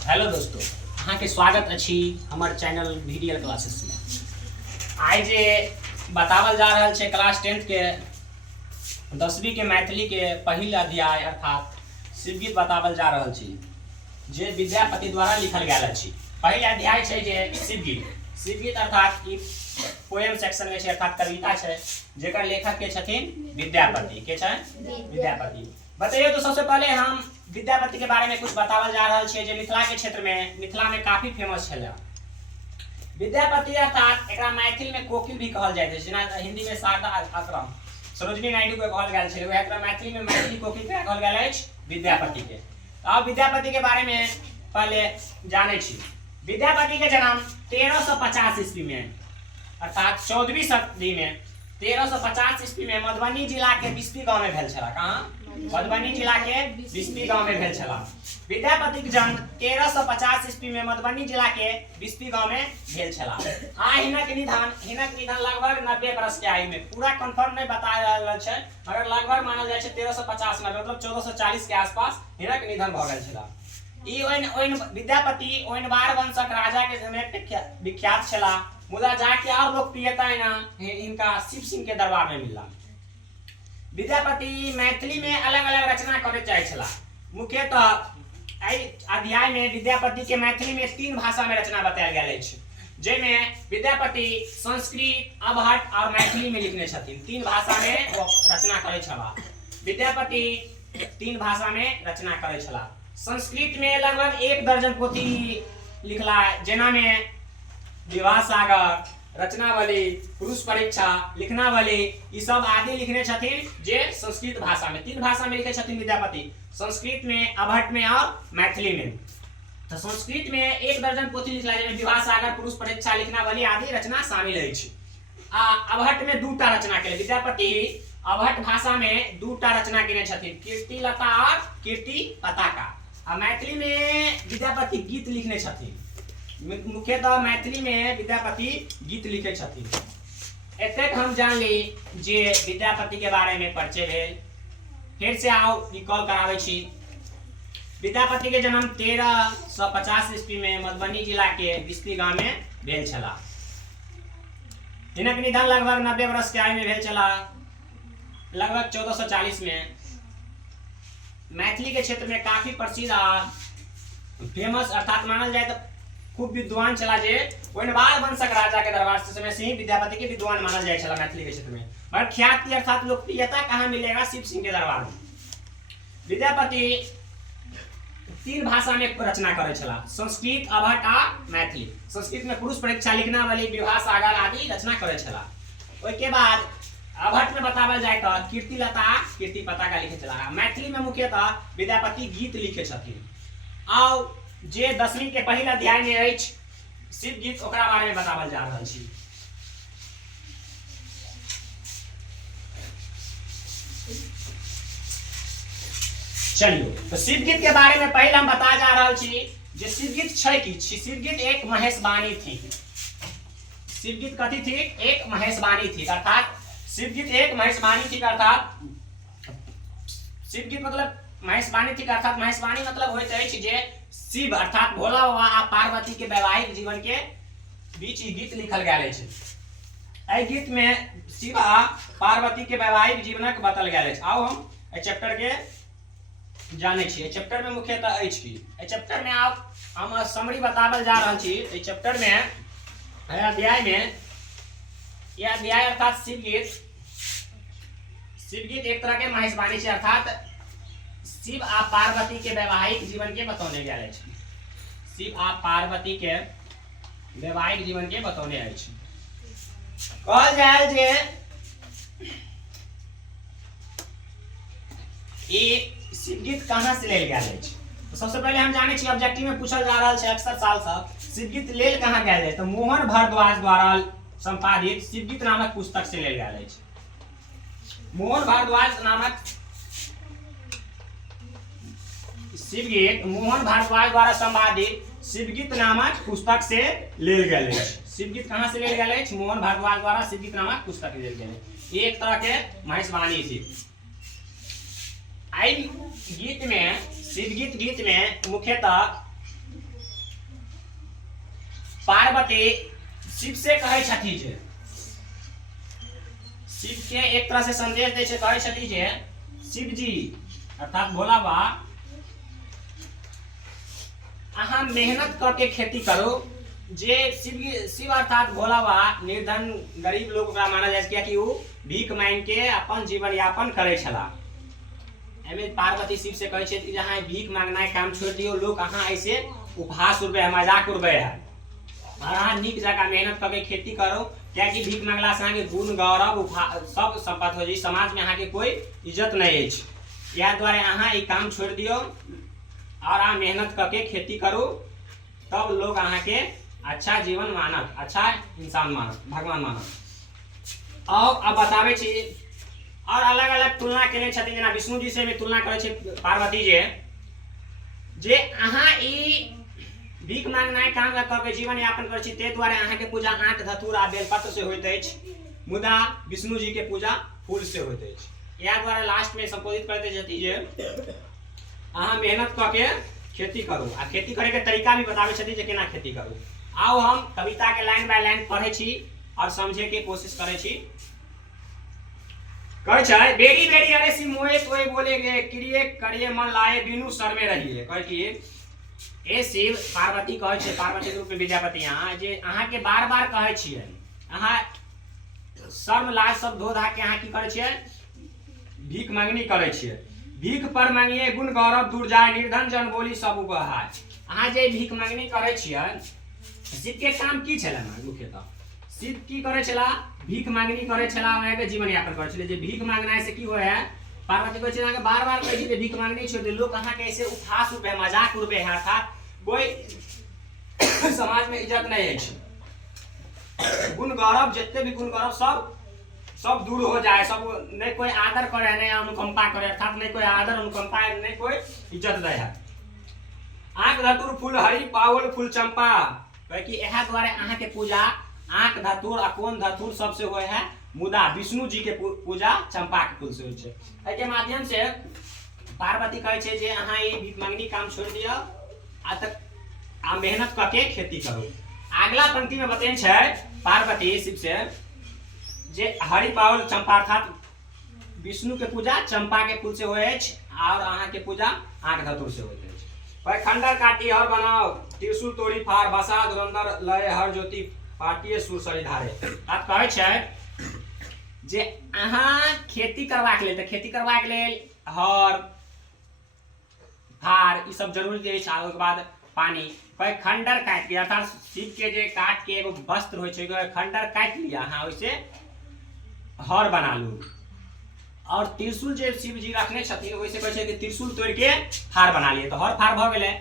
Hello दोस्तों, अहाँ के स्वागत अछि हमार चैनल वीडियल क्लासेस में। आइ जे बतावल जा रहल छै क्लास 10 के 10वीं के मैथिली के पहिल अध्याय अर्थात शिवगीत बतावल जा रहल छी जे विद्यापति द्वारा लिखल गेल अछि। पहिल अध्याय छै जे शिवगीत। शिवगीत अर्थात ई पोएम सेक्शन में छै अर्थात कविता छै जेकर लेखक के छथिन विद्यापति। के छै? विद्यापति। बताइए तो सबसे पहले हम विद्यापति के बारे में कुछ बतावल जा रहल छै जे मिथिला के क्षेत्र में मिथिला में काफी फेमस छलै। विद्यापति अर्थात एकरा मैथिल में कोकिल भी कहल जाइत छै, जेना हिंदी में शारदा आश्रम सरोजिनी नायडू के कहल गेल छै, वएह एकरा मैथिली में मैथिली कोकिल के कहल गेल अछि विद्यापति के। अब विद्यापति के बारे में पहले जानै छी। विद्यापति के जन्म 1350 ईस्वी में अर्थात 14वीं शताब्दी में 1350 ईस्वी में मधुबनी जिला के बिस्फी गांव में भेल छला। कहाँ? मधुबनी जिला के बिस्फी गांव में भेल छला। विद्यापति के जन्म 1350 ईस्वी में मधुबनी जिला के बिस्फी गांव में भेल छला। आ हिनक निधन लगभग 90 वर्ष के आयु में, पूरा कंफर्म नहीं बता रहल छै मगर लगभग मानल जाय छै 1350 में, मतलब 1440 के आसपास हिनक निधन भ गेल छला। ई ओइन विद्यापति ओइनवार वंशक राजा के समय विख्यात छला, मुदा जाके और लोकप्रियता इनका शिव सिंह के दरबार में मिला। विद्यापति मैथिली में अलग अलग रचना करे चाहे छला। मुख्यतः एहि अध्याय में विद्यापति के मैथिली में 3 भाषा में रचना बतायल गेल अछि, जेमे विद्यापति संस्कृत, अबहट और मैथिली में लिखने छथिन। 3 भाषा में रचना करे छला। विद्यापति 3 भाषा में रचना करे छला। संस्कृत में लगभग 1 दर्जन पोथी लिखला, जेना में विवाह सागर, रचनावली, पुरुष परीक्षा, लिखनावली ये सब आदि लिखने छथिन जे संस्कृत भाषा में। 3 भाषा में लिखे छथिन विद्यापति, संस्कृत में, अबहट में और मैथिली में। तो संस्कृत में 1 दर्जन पोथी लिखला, जेमे विवाह सागर, पुरुष परीक्षा, लिखनावली आदि रचना शामिल अछि। आ अबहट में 2टा रचना केले विद्यापति। अबहट भाषा में 2टा रचना केने छथिन, कीर्तिलता और कीर्ति पताका। आ मैथिली में विद्यापति गीत लिखने छथिन। मुख्यतः मैथिली में विद्यापति गीत लिखे छथिन। एतेक हम जान ली जे विद्यापति के बारे में परिचय भेल। फिर से आओ रिकॉल करावे छी। विद्यापति के जन्म 1350 ईस्वी में मधुबनी जिला के बिस्फी गांव में भेल छला। हिनक निधन लगभग 90 वर्ष के आयु में भेल छला, लगभग 1440 में। मैथिली के क्षेत्र में काफी प्रसिद्ध आ फेमस अर्थात मानल जाए तो खूब विद्वान चला, जे ओइनवार वंशक राजा के दरबार से समय से ही विद्यापति के विद्वान मानल जाए चला मैथिली के क्षेत्र में। मगर ख्याति अर्थात लोकप्रियता कहाँ मिलेगा? शिव सिंह के दरबार में। विद्यापति 3 भाषा में रचना करे चला, संस्कृत, अबहट आ मैथिली। संस्कृत में पुरुष परीक्षा, लिखनावली, विवाह सागर आदि रचना करे चला। ओके बाद अबहट में बतावल जाए तो कीर्तिलता, कीर्ति पताका लिखे चला। मैथिली में मुख्यतः विद्यापति गीत लिखे छथिन। और जे 10वीं के पहिल अध्याय में अछि शिव गीत, ओकरा बारे में बतावल जा रहल छी। चलिए तो शिव गीत के बारे में पहले हम बता जा रहल छी जे शिव गीत छै की छी। शिव गीत एक महेशवाणी थी। शिव गीत कथी थी? एक महेशवाणी थी। अर्थात शिव गीत एक महेशवाणी थी, अर्थात शिव गीत मतलब महेशवाणी थी, अर्थात महेशवाणी मतलब होइत अछि जे शिव अर्थात भोला बाबा आ पार्वती के वैवाहिक जीवन के बीच ई गीत लिखल गेल अछि। एहि गीत में शिव आ पार्वती के वैवाहिक जीवनक बतल गेल अछि। आओ हम एहि चैप्टर के जाने छी। एहि चैप्टर में मुख्यतः अछि की? एहि चैप्टर में आप हम समरी बतावल जा रहल छी। एहि चैप्टर में अध्याय में यह अध्याय अर्थात शिव गीत एक तरह के महेशवाणी छै, अर्थात शिव आ पार्वती के वैवाहिक जीवन के बतौने गेल अछि। शिव आ पार्वती के वैवाहिक जीवन के बतौने अछि। कहल जाय जे ई शिव गीत कहाँ से लेल गेल अछि। तो सबसे पहले हम जाने छी, ऑब्जेक्टिव में पूछल जा रहल छै अक्सर साल से, शिव गीत लेल कहाँ गेल अछि। तो मोहन भारद्वाज द्वारा संपादित शिव गीत नामक पुस्तक से लेल गेल अछि। मोहन भारद्वाज नामक शिवगीत मोहन भारद्वाज द्वारा संपादित शिवगीत नामक पुस्तक से लेल गेल अछि। शिवगीत कहाँ से लेल गेल अछि? मोहन भारद्वाज द्वारा शिवगीत नामक पुस्तक लेल गेल अछि। ये एक तरह के महेशवाणी थी। आई गीत में शिवगीत गीत में मुख्यतः पार्वती शिव से कहे छथि जे शिव के एक तरह से संदेश दे कहे छथि जे शिव जी अर्थात भोला बाबा अहाँ मेहनत करके खेती करो। जे शिव अर्थात भोला बाबा निर्धन गरीब लोग का माना जाए किया कि वो भीख मांग के अपन जीवन यापन करे छला। एमे पार्वती शिव से कहे कि जहाँ भीख मांगना काम छोड़ दियो, लोग अहाँ ऐसे उपहास उड़बे है, मजाक उड़बे है, और अहाँ निक जगह मेहनत करके खेती करो, क्या कि भीख मांगला से अहाँ गुण गौरव सब संपत्ति हो जाए, समाज में अहाँ के कोई इज्जत नहीं है। या द्वारा अहाँ ये काम छोड़ दियो और अहाँ मेहनत करके खेती करो, तब लोग अहाँ के अच्छा जीवन मानत, अच्छा इंसान मानत, भगवान मानत। और अब बतावे छी और अलग अलग तुलना केने छथिन, जेना विष्णु जी से भी तुलना करे छै पार्वती जे अहाँ ई भीख मांगनाइ काम करके जीवन यापन करे छी, ते द्वारा अहाँ के पूजा आंख धतूर आ बेलपत्र से होइत अछि, मुदा विष्णु जी के पूजा फूल से होइत अछि। या द्वारा लास्ट में संबोधित करते छथि जे अहाँ मेहनत करके खेती करू, आ खेती करे के तरीका भी बतावे छथि जे केना खेती करू। आओ हम कविता के लाइन बाय लाइन पढ़े छी और समझे के कोशिश करे छी। कहे छै बेरी बेरी अरे सी मोए तोय बोले गे, क्रिए करिए मन लाए बिनु शर में रहिए। कहे कि ए शिव पार्वती कहे छै, पार्वती रूप में विद्यापति यहाँ जे अहाँ के बार बार कहे छियै, अहाँ शर्म लाज सब धो धा के अहाँ की करे छियै, भीख मांगनी करे छियै। भीख पर मांगिए गुण गौरव दूर जाए, निर्धन जन बोली सब उपहाय। अहाँ जे भीख मांगनी करे छियै, शिव के काम की छला मुख्यतः शिव की करे छला, भीख मांगनी करे छला, वहाँ के जीवन यापन करे छले। जे भीख मांगना से की होय है, पार्वती कहे छला के बार बार कहे छै भीख मांगनी छोड़ दे, लोग अहाँ के ऐसे उपहास उड़बे, मजाक उड़बे है, अर्थात कोई समाज में इज्जत नहीं है। गुण गौरव जितने भी गुण गौरव सब दूर हो जाए, सब नहीं कोई आदर करे, नहीं अनुकंपा करे, अर्थात नहीं कोई आदर अनुकंपा, नहीं कोई इज्जत दे है। आंख धतूर फूल हरी पावल फूल चंपा, कहे कि एहा द्वारा अहाँ के पूजा आंख धतूर आ कोन धतूर सबसे होय है, मुदा विष्णु जी के पूजा चंपा के फूल से होय छै। एहि के माध्यम से पार्वती कहे छै जे अहाँ ई भीख मांगनी काम छोड़ दियो आ मेहनत करके खेती करो। अगला पंक्ति में बतेन छै पार्वती शिव से जे हरि पावल चंपा अर्थात विष्णु के पूजा चंपा के फूल से होय अछि, और अहाँ के पूजा आंख धतूर से होय अछि। भाई खंडर काटी हर बनाओ, त्रिशूल तोड़ी फार, बसा धुरंधर लय हर ज्योति पाटिए सुरसरी धारे। अब कहे छै जे अहाँ खेती करबाक लेल, खेती करबाक लेल हर फार ई सब जरूरी अछि, और के बाद पानी। कहे खंडर काट के अर्थात शिव के जे काट के एगो वस्त्र होय छै, खंडर काट लिया अहाँ, ओइसे हर बना लू। और त्रिशूल जे शिव जी रखने छथिन, वैसे कहे छै कि त्रिशूल तोड़ के फार बना लिए, तो हर फार भ गेलै।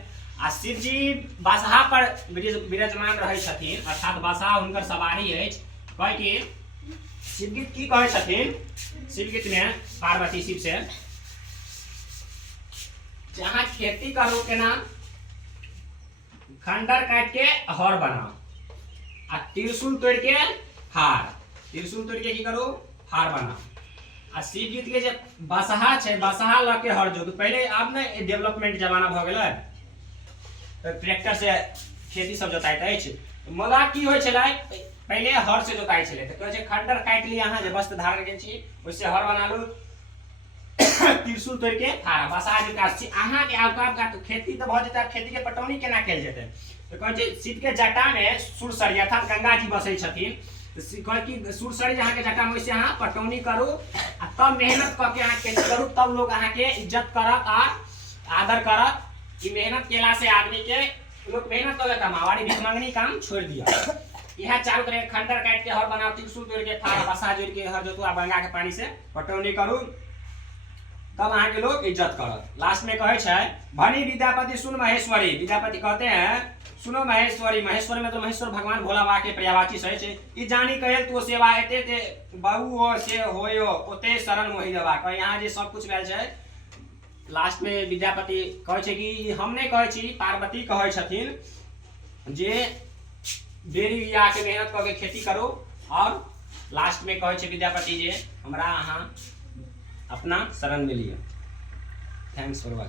आ शिव जी बसहा पर विराजमान रहे छथिन, अर्थात बसहा हुनकर सवारी अछि। कहे कि शिवगीत की कहे छथिन, शिवगीत में पार्वती शिव से जहाँ खेती करू केना, खंडर काट के हर बनाओ, आ त्रिशूल तोड़ के हार, त्रिशूल तोड़ के की करू हार बनाओ। आ शिव गीत के जे बसहा छै, बसहा ल के हर जोतू। पहले अब ने डेवलपमेंट जमाना भ गेलै, ट्रैक्टर से खेती सब जोताइत अछि, मुदा की होय छलै पहले हर से जोताई छलै। त कहै छै खंडर काट लिया अहाँ जे वस्त्र धारण केने छी, ओइसे हर बना लू, त्रिशूल तोड़ के हार बसहा जे काट छी अहाँ के आवकाब का खेती त भ जेतै, खेती के पटौनी केना कैल जेतै। त कहै छै शिव के जटा में सुरसरी अर्थात गंगा जी बसै छथिन, कहे कि सुरसरी जहाँ के जटा में वैसे अहाँ पटौनी करू, आ तब मेहनत करके अहाँ खेती करू, तब लोग अहाँ के इज्जत करत और आदर करत। ई मेहनत केला से आदमी के लोग मेहनत करके कमावाड़ी भीख मांगनी काम छोड़ दिया। यह चालू करे खंडर काट के हर बनाओ, त्रिशूल तोड़ के फार, बसा जोड़ के हर जोतू, आ गंगा के पानी से पटौनी करू, तब अहाँ के लोग इज्जत करत। लास्ट में कहे छै भनी विद्यापति सुन महेश्वरी, विद्यापति कहते हैं सुनो महेश्वरी, महेश्वरी में तो महेश्वर भगवान भोला बाबा के पर्यावाची सही छै। ई जानी कहल तो सेवा एते ते बहु हो से होयो, ओते शरण मोहि जवा। कहे यहाँ जे सब कुछ भेल छै, लास्ट में विद्यापति कहे छै कि हम नहीं कहे छी, पार्वती कहे छथिन जे देरी या के मेहनत करके खेती करो, और लास्ट में कहे छै विद्यापति जे हमरा अहाँ अपना शरण में लिया। Thanks for watching.